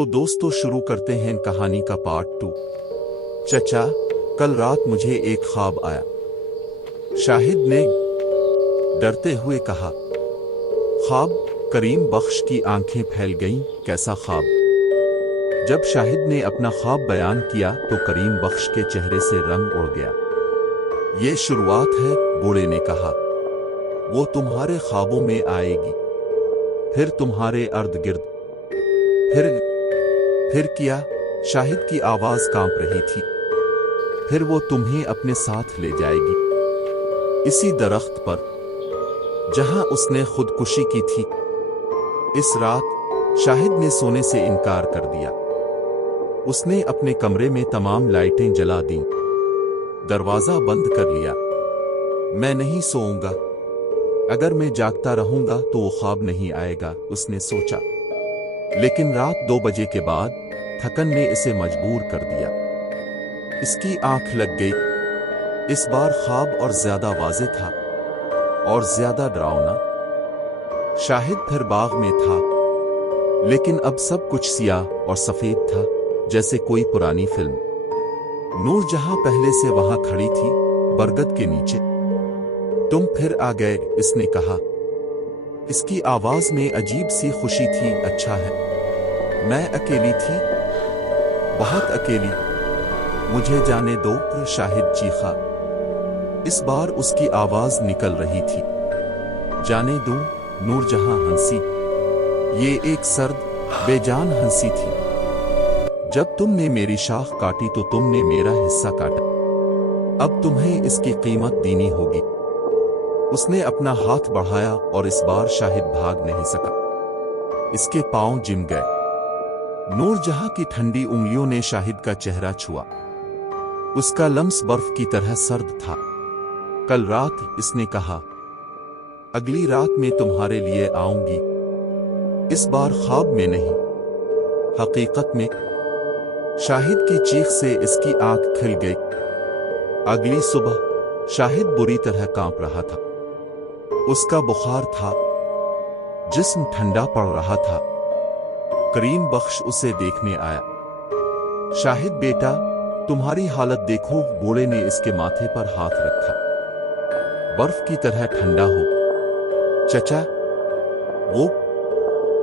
तो दोस्तों शुरू करते हैं कहानी का पार्ट 2। चचा, कल रात मुझे एक ख्वाब आया, शाहिद ने डरते हुए कहा। ख्वाब? करीम बख्श की आंखें फैल गईं। कैसा ख्वाब? जब शाहिद ने अपना ख्वाब बयान किया तो करीम बख्श के चेहरे से रंग उड़ गया। ये शुरुआत है, बूढ़े ने कहा। वो तुम्हारे ख्वाबों में आएगी, फिर तुम्हारे अर्द गिर्द। फिर क्या? शाहिद की आवाज कांप रही थी। फिर वो तुम्हें अपने साथ ले जाएगी, इसी दरख्त पर जहां उसने खुदकुशी की थी। इस रात शाहिद ने सोने से इनकार कर दिया। उसने अपने कमरे में तमाम लाइटें जला दीं, दरवाजा बंद कर लिया। मैं नहीं सोऊंगा। अगर मैं जागता रहूंगा तो वो ख्वाब नहीं आएगा, उसने सोचा। लेकिन रात 2 बजे के बाद थकन ने इसे मजबूर कर दिया। इसकी आंख लग गई। इस बार ख्वाब और ज्यादा वाज़ेह था और ज्यादा डरावना। शाहिद फिर बाग में था, लेकिन अब सब कुछ सियाह और सफेद था, जैसे कोई पुरानी फिल्म। नूरजहां पहले से वहां खड़ी थी, बरगद के नीचे। तुम फिर आ गए, इसने कहा। इसकी आवाज में अजीब सी खुशी थी। अच्छा है। मैं अकेली थी, बहुत अकेली। मुझे जाने दो, शाहिद चीखा। इस बार उसकी आवाज निकल रही थी। जाने दूं? नूरजहां हंसी। ये एक सर्द, बेजान हंसी थी। जब तुमने मेरी शाख काटी तो तुमने मेरा हिस्सा काटा। अब तुम्हें इसकी कीमत देनी होगी। उसने अपना हाथ बढ़ाया और इस बार शाहिद भाग नहीं सका। इसके पांव जिम गए। नूरजहां की ठंडी उंगलियों ने शाहिद का चेहरा छुआ। उसका लम्स बर्फ की तरह सर्द था। कल रात, इसने कहा, अगली रात में तुम्हारे लिए आऊंगी। इस बार ख्वाब में नहीं, हकीकत में। शाहिद की चीख से इसकी आंख खिल गई। अगली सुबह शाहिद बुरी तरह कांप रहा था। उसका बुखार था, जिस्म ठंडा पड़ रहा था। करीम बख्श उसे देखने आया। शाहिद बेटा, तुम्हारी हालत देखो, बूढ़े ने इसके माथे पर हाथ रखा। बर्फ की तरह ठंडा हो। चचा,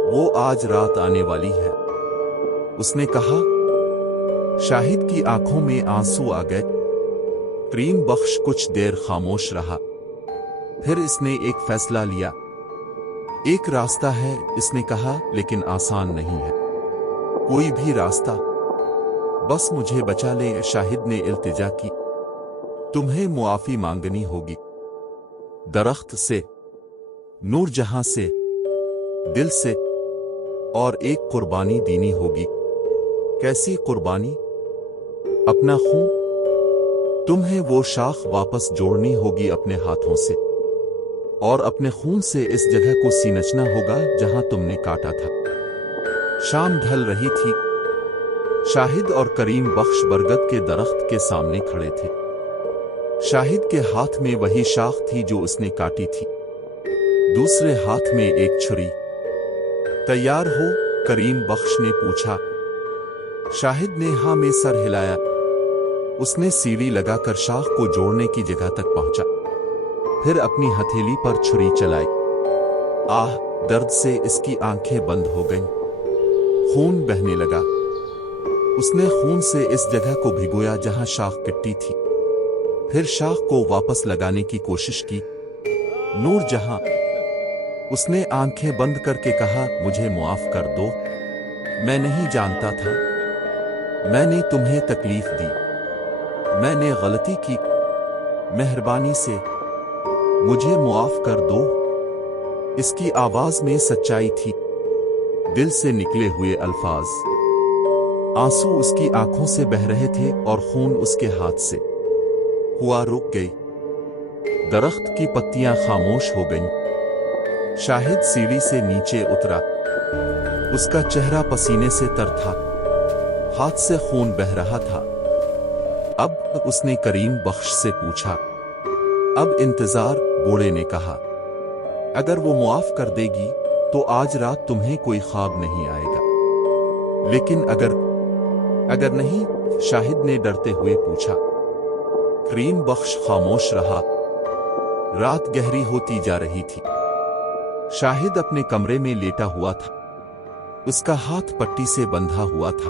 वो आज रात आने वाली है, उसने कहा। शाहिद की आंखों में आंसू आ गए। करीम बख्श कुछ देर खामोश रहा। फिर इसने एक फैसला लिया। एक रास्ता है, इसने कहा, लेकिन आसान नहीं है कोई भी रास्ता। बस मुझे बचा ले, शाहिद ने इल्तिजा की। तुम्हें मुआफी मांगनी होगी, दरख्त से, नूरजहां से, दिल से, और एक कुर्बानी देनी होगी। कैसी कुर्बानी? अपना खून। तुम्हें वो शाख वापस जोड़नी होगी अपने हाथों से, और अपने खून से इस जगह को सींचना होगा जहां तुमने काटा था। शाम ढल रही थी। शाहिद और करीम बख्श बरगद के दरख्त के सामने खड़े थे। शाहिद के हाथ में वही शाख थी जो उसने काटी थी, दूसरे हाथ में एक छुरी। तैयार हो? करीम बख्श ने पूछा। शाहिद ने हाँ में सर हिलाया। उसने सीढ़ी लगाकर शाख को जोड़ने की जगह तक पहुंचा, फिर अपनी हथेली पर छुरी चलाई। आह! दर्द से इसकी आंखें बंद हो गईं। खून बहने लगा। उसने खून से इस जगह को भिगोया जहां शाख कटी थी, फिर शाख को वापस लगाने की कोशिश की। नूरजहां, उसने आंखें बंद करके कहा, मुझे मुआफ कर दो। मैं नहीं जानता था। मैंने तुम्हें तकलीफ दी। मैंने गलती की। मेहरबानी से मुझे मुआफ कर दो। इसकी आवाज में सच्चाई थी, दिल से निकले हुए अल्फाज। आंसू उसकी आंखों से बह रहे थे और खून उसके हाथ से हुआ रुक गई। दरख्त की पत्तियां खामोश हो गईं। शाहिद सीढ़ी से नीचे उतरा। उसका चेहरा पसीने से तर था, हाथ से खून बह रहा था। अब उसने करीम बख्श से पूछा। अब इंतजार, बूढ़े ने कहा। अगर वो मुआफ कर देगी तो आज रात तुम्हें कोई ख्वाब नहीं आएगा। लेकिन अगर नहीं, शाहिद ने डरते हुए पूछा। करीम बख्श खामोश रहा। रात गहरी होती जा रही थी। शाहिद अपने कमरे में लेटा हुआ था। उसका हाथ पट्टी से बंधा हुआ था।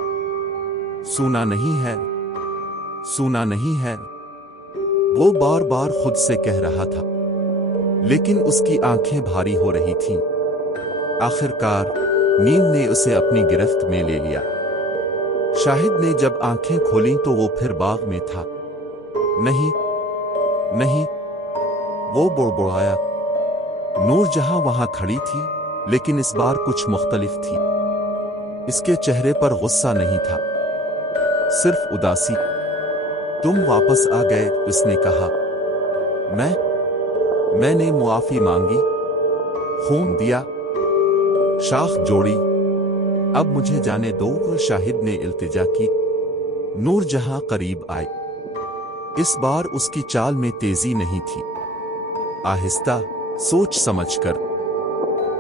सूना नहीं है, सूना नहीं है, वो बार बार खुद से कह रहा था, लेकिन उसकी आंखें भारी हो रही थीं। आखिरकार नींद ने उसे अपनी गिरफ्त में ले लिया। शाहिद ने जब आंखें खोलीं तो वो फिर बाग में था। नहीं, नहीं, वो बुड़बुड़ाया। नूरजहां वहां खड़ी थी, लेकिन इस बार कुछ मुख्तलिफ थी। इसके चेहरे पर गुस्सा नहीं था, सिर्फ उदासी। तुम वापस आ गए, उसने कहा। मैंने मुआफी मांगी, खून दिया, शाख जोड़ी, अब मुझे जाने दो, शाहिद ने इल्तिजा की। नूरजहां करीब आई। इस बार उसकी चाल में तेजी नहीं थी। आहिस्ता, सोच समझकर।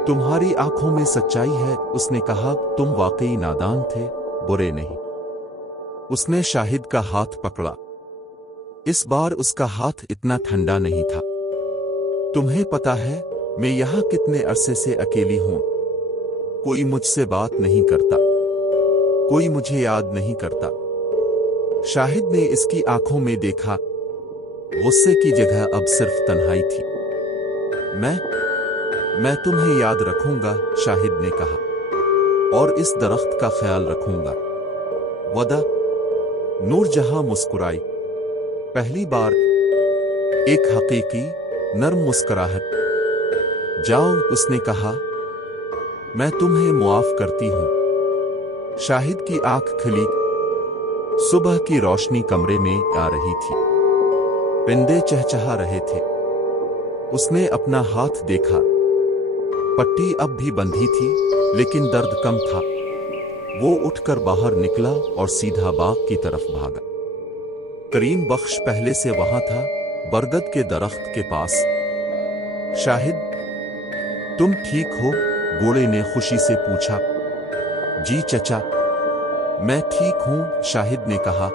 तुम्हारी आंखों में सच्चाई है, उसने कहा। तुम वाकई नादान थे, बुरे नहीं। उसने शाहिद का हाथ पकड़ा। इस बार उसका हाथ इतना ठंडा नहीं था। तुम्हें पता है मैं यहां कितने अरसे से अकेली हूं। कोई मुझसे बात नहीं करता, कोई मुझे याद नहीं करता। शाहिद ने इसकी आंखों में देखा। गुस्से की जगह अब सिर्फ तन्हाई थी। मैं तुम्हें याद रखूंगा, शाहिद ने कहा, और इस दरख्त का ख्याल रखूंगा। वदा। नूरजहां मुस्कुराई। पहली बार एक हकीकी नर्म मुस्कुराहट। जाओ, उसने कहा, मैं तुम्हें मुआफ करती हूं। शाहिद की आंख खुली। सुबह की रोशनी कमरे में आ रही थी। परिंदे चहचहा रहे थे। उसने अपना हाथ देखा। पट्टी अब भी बंधी थी, लेकिन दर्द कम था। वो उठकर बाहर निकला और सीधा बाग की तरफ भागा। करीम बख्श पहले से वहां था, बरगद के दरख्त के पास। शाहिद, तुम ठीक हो? घोड़े ने खुशी से पूछा। जी चचा, मैं ठीक हूं, शाहिद ने कहा।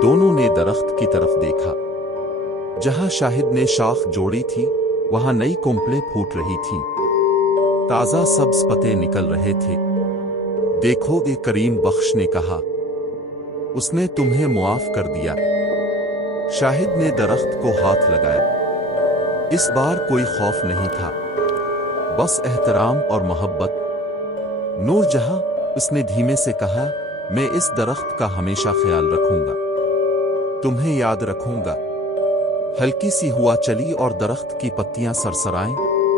दोनों ने दरख्त की तरफ देखा। जहां शाहिद ने शाख जोड़ी थी, वहां नई कोंपलें फूट रही थीं। ताजा सब्ज पत्ते निकल रहे थे। देखो, ये करीम बख्श ने कहा, उसने तुम्हें मुआफ कर दिया। शाहिद ने दरख्त को हाथ लगाया। इस बार कोई खौफ नहीं था, बस एहतराम और मोहब्बत। नूरजहां, उसने धीमे से कहा, मैं इस दरख्त का हमेशा ख्याल रखूंगा, तुम्हें याद रखूंगा। हल्की सी हुआ चली और दरख्त की पत्तियां सरसराएं,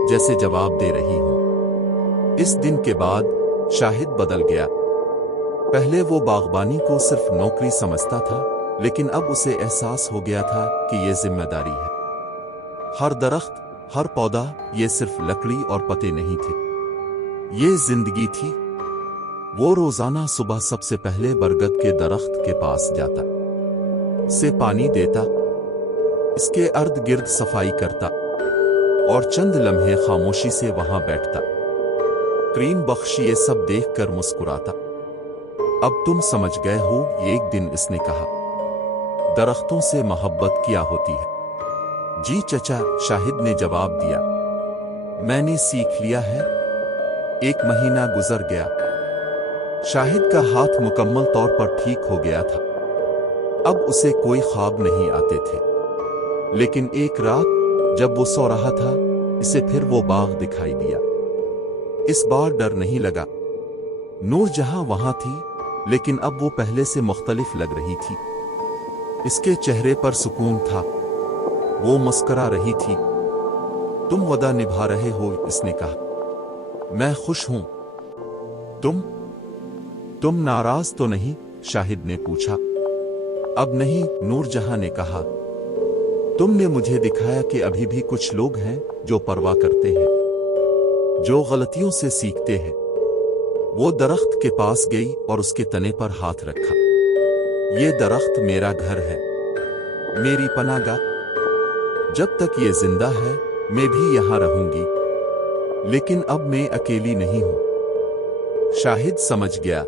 जैसे जवाब दे रही हों। इस दिन के बाद शाहिद बदल गया। पहले वो बागबानी को सिर्फ नौकरी समझता था, लेकिन अब उसे एहसास हो गया था कि ये जिम्मेदारी है। हर दरख्त, हर पौधा, ये सिर्फ लकड़ी और पत्ते नहीं थे, ये जिंदगी थी। वो रोजाना सुबह सबसे पहले बरगद के दरख्त के पास जाता, से पानी देता, इसके अर्द गिर्द सफाई करता और चंद लम्हे खामोशी से वहां बैठता। करीम बख्श ये सब देखकर मुस्कुराता। अब तुम समझ गए हो, ये एक दिन इसने कहा, दरख्तों से मोहब्बत क्या होती है। जी चचा, शाहिद ने जवाब दिया, मैंने सीख लिया है। एक महीना गुजर गया। शाहिद का हाथ मुकम्मल तौर पर ठीक हो गया था। अब उसे कोई ख्वाब नहीं आते थे, लेकिन एक रात जब वो सो रहा था, इसे फिर वो बाग दिखाई दिया। इस बार डर नहीं लगा। नूरजहां वहां थी, लेकिन अब वो पहले से मुख्तलिफ लग रही थी। इसके चेहरे पर सुकून था। वो मुस्कुरा रही थी। तुम वदा निभा रहे हो, इसने कहा। मैं खुश हूं। तुम नाराज तो नहीं? शाहिद ने पूछा। अब नहीं, नूरजहां ने कहा। तुमने मुझे दिखाया कि अभी भी कुछ लोग हैं जो परवाह करते हैं, जो गलतियों से सीखते हैं। वो दरख्त के पास गई और उसके तने पर हाथ रखा। ये दरख्त मेरा घर है, मेरी पनाहगाह। जब तक ये जिंदा है, मैं भी यहां रहूंगी, लेकिन अब मैं अकेली नहीं हूं। शाहिद समझ गया,